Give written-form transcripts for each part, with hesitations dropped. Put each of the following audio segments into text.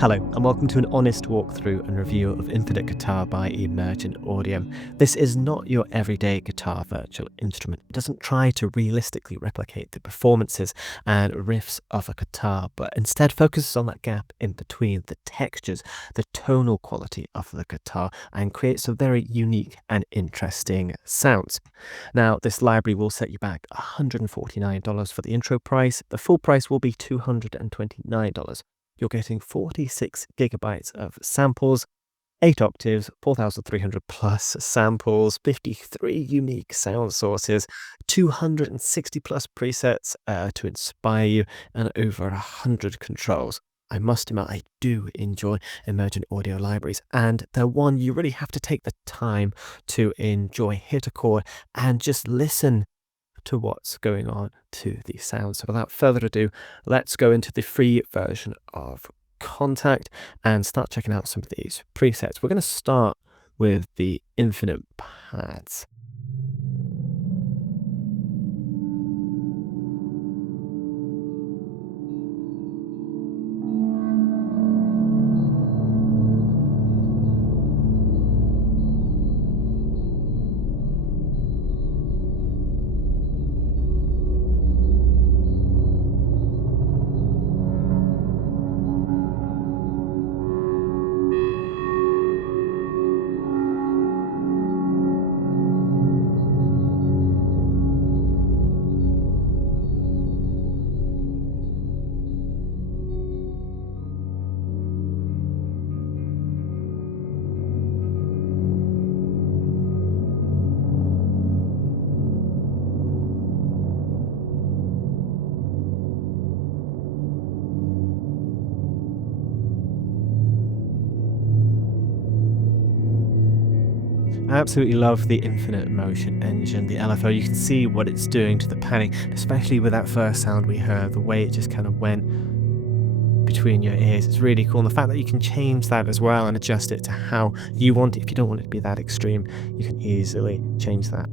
Hello, and welcome to an honest walkthrough and review of Infinite Guitar by Emergent Audio. This is not your everyday guitar virtual instrument. It doesn't try to realistically replicate the performances and riffs of a guitar, but instead focuses on that gap in between the textures, the tonal quality of the guitar, and creates some very unique and interesting sounds. Now, this library will set you back $149 for the intro price. The full price will be $229. You're getting 46 gigabytes of samples, 8 octaves, 4,300 plus samples, 53 unique sound sources, 260 plus presets to inspire you, and over 100 controls. I must admit, I do enjoy Emergent Audio libraries, and they're one you really have to take the time to enjoy. Hit a chord and just listen to what's going on to these sounds. So without further ado, let's go into the free version of Kontakt and start checking out some of these presets. We're going to start with the infinite pads. I absolutely love the Infinite Motion engine, the LFO. You can see what it's doing to the panning, especially with that first sound we heard, the way it just kind of went between your ears. It's really cool. And the fact that you can change that as well and adjust it to how you want it. If you don't want it to be that extreme, you can easily change that.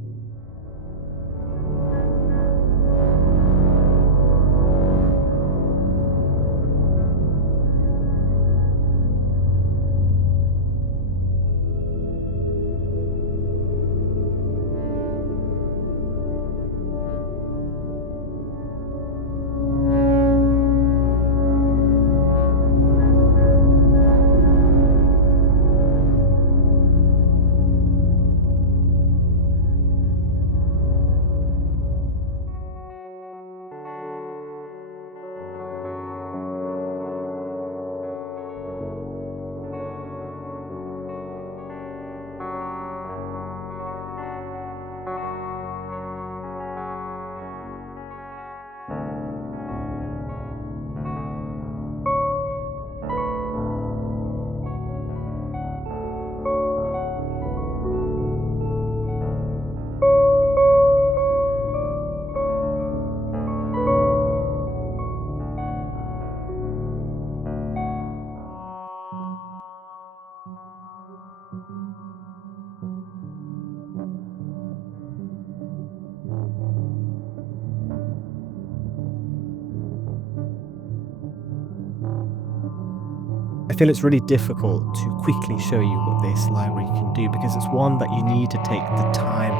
I feel it's really difficult to quickly show you what this library can do because it's one that you need to take the time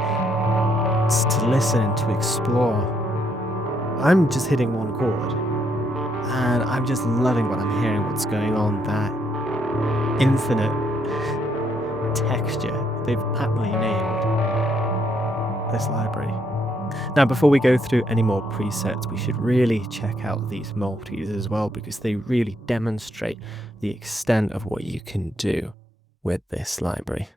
to listen and to explore. I'm just hitting one chord and I'm just loving what I'm hearing, what's going on, that infinite texture they've aptly named this library. Now, before we go through any more presets, we should really check out these multis as well, because they really demonstrate the extent of what you can do with this library.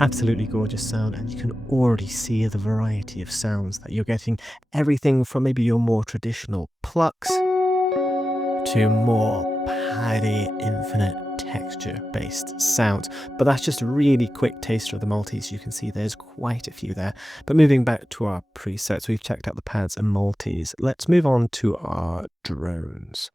Absolutely gorgeous sound, and you can already see the variety of sounds that you're getting. Everything from maybe your more traditional plucks to more paddy, infinite texture-based sounds. But that's just a really quick taster of the multis. You can see there's quite a few there. But moving back to our presets, we've checked out the pads and multis. Let's move on to our drones.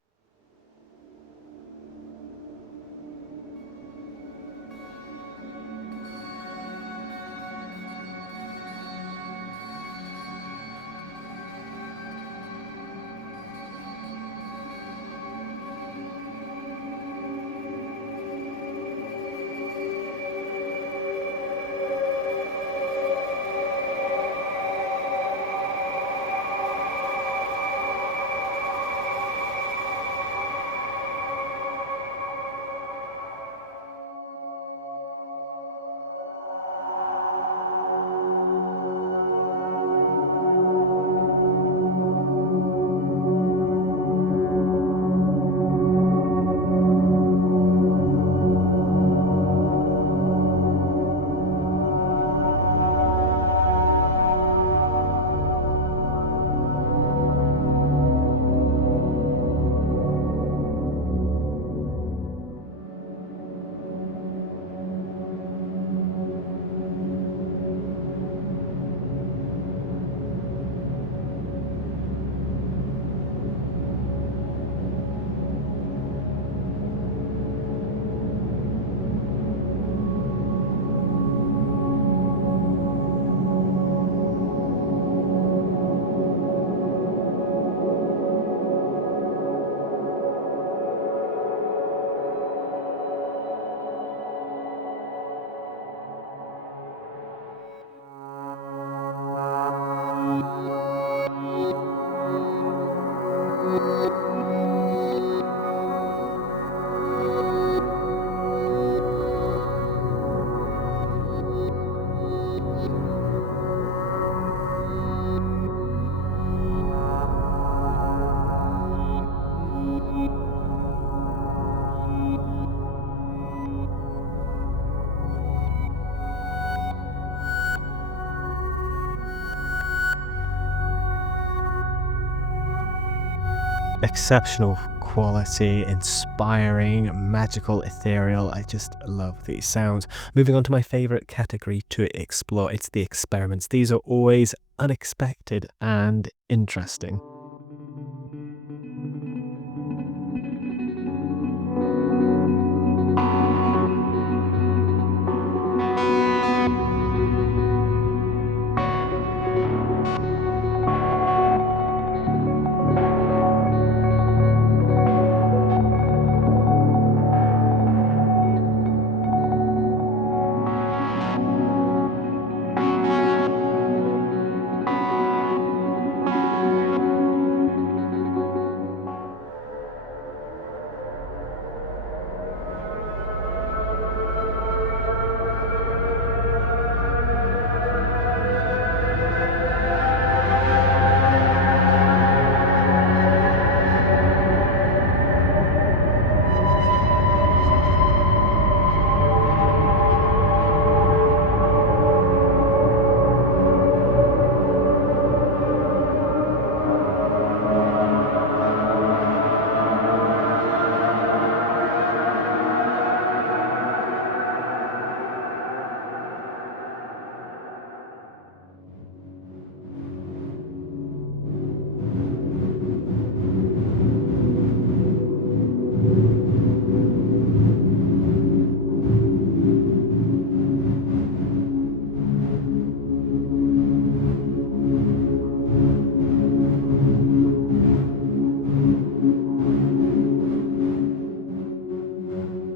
Exceptional quality, inspiring, magical, ethereal. I just love these sounds. Moving on to my favorite category to explore, it's the experiments. These are always unexpected and interesting.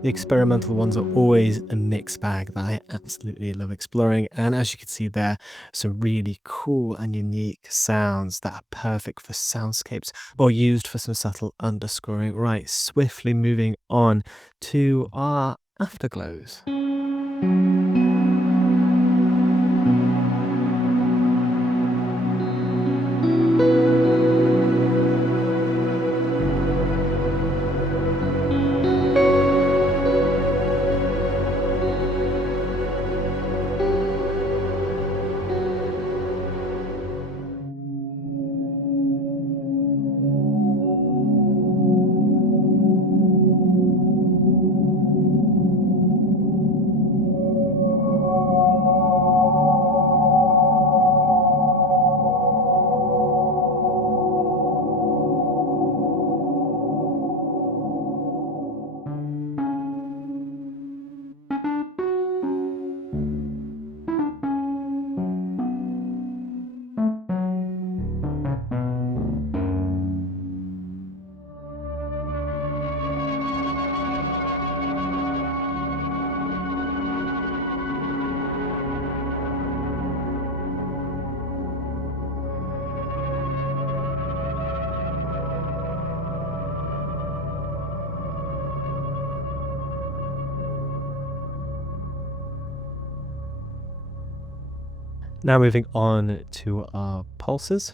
The experimental ones are always a mixed bag that I absolutely love exploring, and as you can see there, some really cool and unique sounds that are perfect for soundscapes or used for some subtle underscoring. Right, swiftly moving on to our afterglows. Now moving on to our pulses.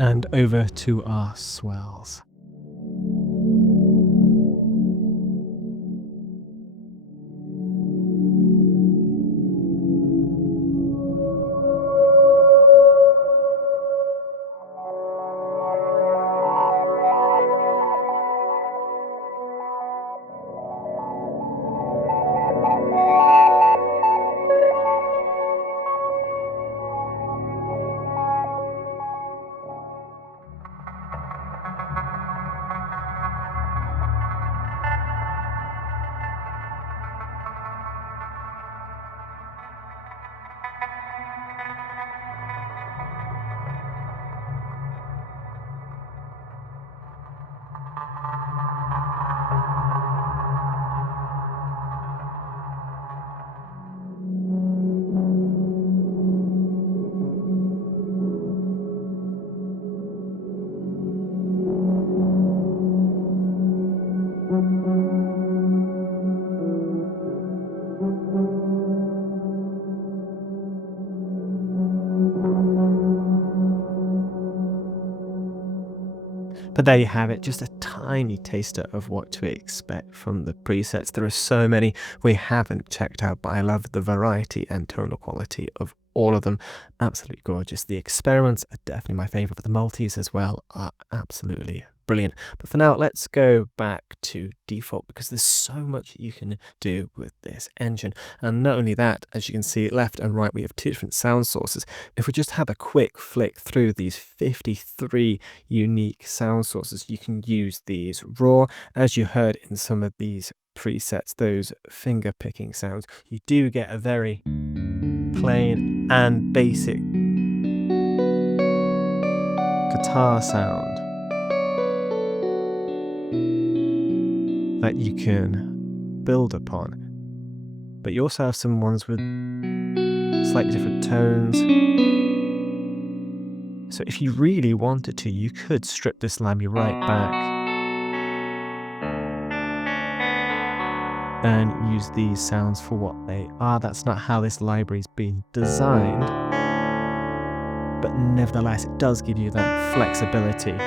And over to our swells. But there you have it, just a tiny taster of what to expect from the presets. There are so many we haven't checked out, but I love the variety and tonal quality of all of them. Absolutely gorgeous. The experiments are definitely my favorite, but the multis as well are absolutely brilliant. But for now, let's go back to default because there's so much you can do with this engine. And not only that, as you can see left and right, we have two different sound sources. If we just have a quick flick through these 53 unique sound sources, you can use these raw. As you heard in some of these presets, those finger picking sounds, you do get a very plain and basic guitar sound that you can build upon. But you also have some ones with slightly different tones. So if you really wanted to, you could strip this library right back and use these sounds for what they are. That's not how this library's been designed, but nevertheless it does give you that flexibility,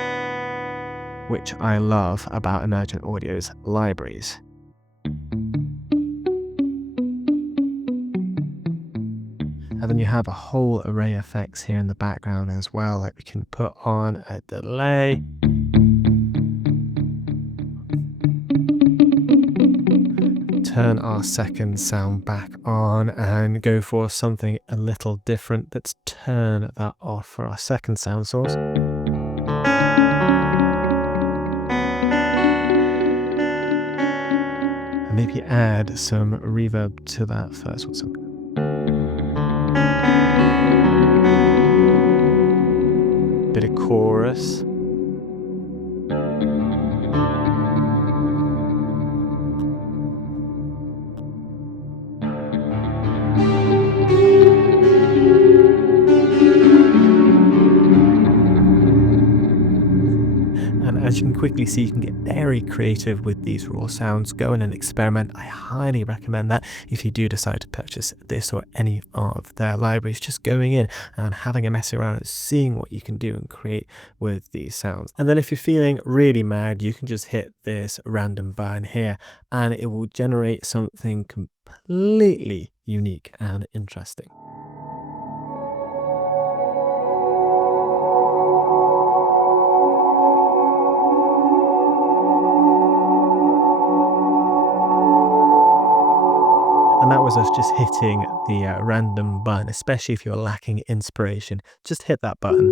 which I love about Emergent Audio's libraries. And then you have a whole array of effects here in the background as well, like we can put on a delay. Turn our second sound back on and go for something a little different. Let's turn that off for our second sound source. And maybe add some reverb to that first one. So bit of chorus. And as you can quickly see, you can get very creative with these raw sounds. Go in and experiment. I highly recommend that if you do decide to purchase this or any of their libraries, just going in and having a mess around and seeing what you can do and create with these sounds. And then if you're feeling really mad, you can just hit this random button here and it will generate something completely unique and interesting. And that was us just hitting the random button, especially if you're lacking inspiration. Just hit that button.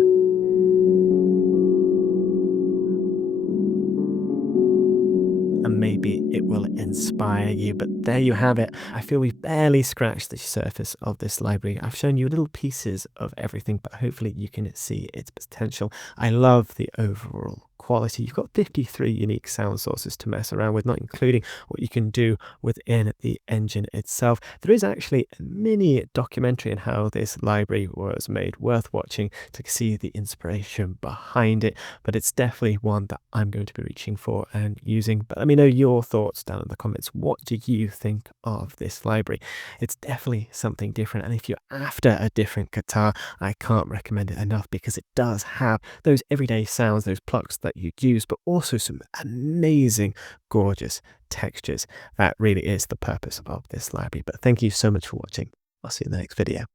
And maybe it will inspire you. But there you have it. I feel we've barely scratched the surface of this library. I've shown you little pieces of everything, but hopefully you can see its potential. I love the overall quality. You've got 53 unique sound sources to mess around with, not including what you can do within the engine itself. There is actually a mini documentary on how this library was made, worth watching to see the inspiration behind it, but it's definitely one that I'm going to be reaching for and using. But let me know your thoughts down in the comments. What do you think of this library? It's definitely something different, and if you're after a different guitar, I can't recommend it enough because it does have those everyday sounds, those plucks that you'd use, but also some amazing, gorgeous textures. That really is the purpose of this library. But thank you so much for watching. I'll see you in the next video.